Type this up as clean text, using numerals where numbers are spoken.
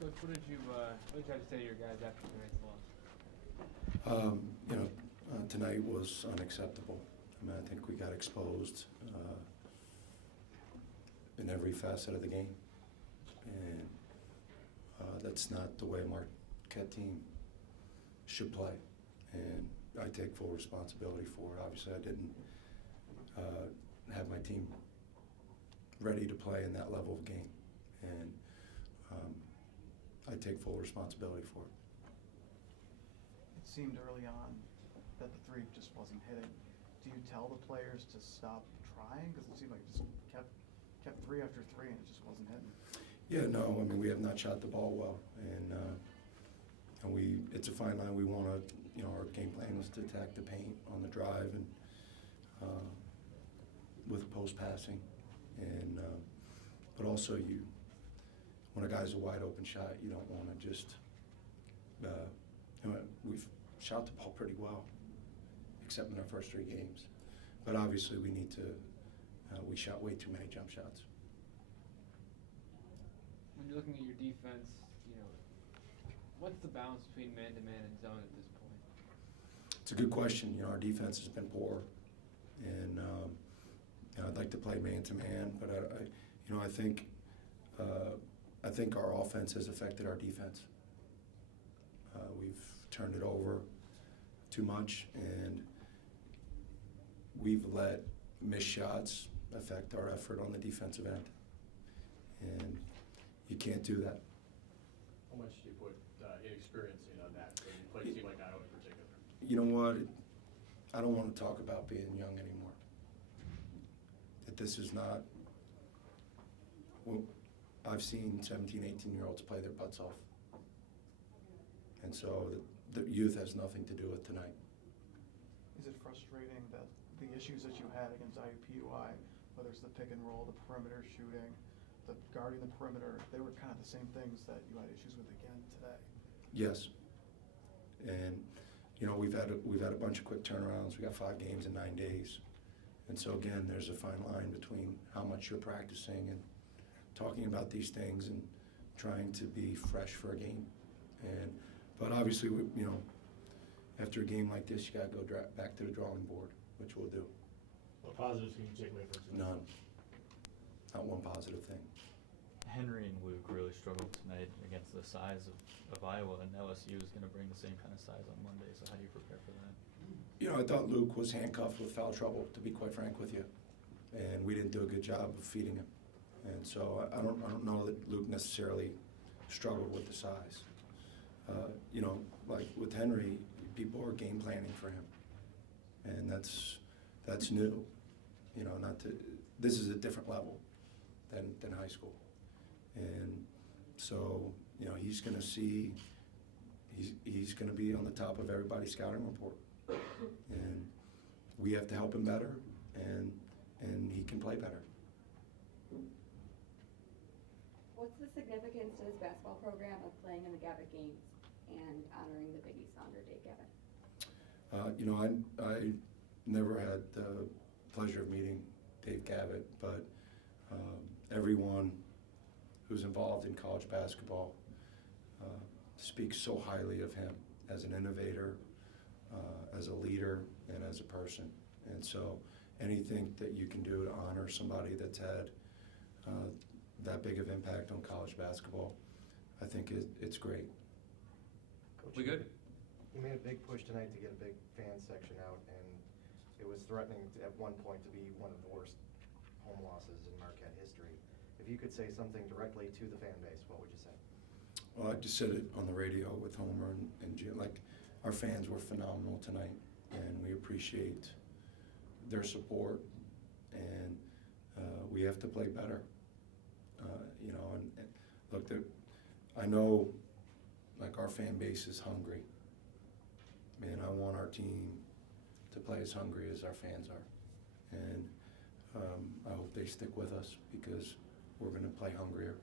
Coach, what did you have to say to your guys after tonight's loss? Tonight was unacceptable. I mean, I think we got exposed in every facet of the game, and that's not the way a Marquette team should play. And I take full responsibility for it. Obviously, I didn't have my team ready to play in that level of game, and I take full responsibility for it. It seemed early on that the three just wasn't hitting. Do you tell the players to stop trying? Because it seemed like it just kept three after three and it just wasn't hitting. Yeah, no, I mean, we have not shot the ball well, and it's a fine line. We want to, our game plan was to attack the paint on the drive and with post passing, and but also when a guy's a wide open shot, you don't want to just. We've shot the ball pretty well, except in our first three games, but obviously we need to. We shot way too many jump shots. When you're looking at your defense, what's the balance between man-to-man and zone at this point? It's a good question. Our defense has been poor, and I'd like to play man-to-man, but I think our offense has affected our defense. We've turned it over too much, and we've let missed shots affect our effort on the defensive end, and you can't do that. How much do you put inexperience in on that when you play a team like Iowa in particular? You know what? I don't want to talk about being young anymore. That this is not. Well, I've seen 17, 18-year-olds play their butts off, and so the youth has nothing to do with tonight. Is it frustrating that the issues that you had against IUPUI, whether it's the pick and roll, the perimeter shooting, the guarding the perimeter, they were kind of the same things that you had issues with again today? Yes, and we've had a bunch of quick turnarounds. We got 5 games in 9 days, and so again, there's a fine line between how much you're practicing and talking about these things and trying to be fresh for a game. But obviously, after a game like this, you got to go back to the drawing board, which we'll do. What positives can you take away from tonight? None. Not one positive thing. Henry and Luke really struggled tonight against the size of Iowa, and LSU is going to bring the same kind of size on Monday, so how do you prepare for that? I thought Luke was handcuffed with foul trouble, to be quite frank with you, and we didn't do a good job of feeding him. And so I don't know that Luke necessarily struggled with the size. Like with Henry, people are game planning for him, and that's new. This is a different level than high school, and so he's going to see. He's going to be on the top of everybody's scouting report, and we have to help him better, and he can play better. What's the significance to this basketball program of playing in the Gavitt Games and honoring the Big East founder, Dave Gavitt? I never had the pleasure of meeting Dave Gavitt, but everyone who's involved in college basketball speaks so highly of him as an innovator, as a leader, and as a person. And so anything that you can do to honor somebody that's had that big of impact on college basketball, I think it's great. Coach, We good? You made a big push tonight to get a big fan section out, and it was threatening at one point to be one of the worst home losses in Marquette history. If you could say something directly to the fan base, what would you say? Well, I just said it on the radio with Homer and Jim. Like, our fans were phenomenal tonight, and we appreciate their support, and we have to play better. And look, I know, like, our fan base is hungry. Man, I want our team to play as hungry as our fans are, and I hope they stick with us because we're going to play hungrier.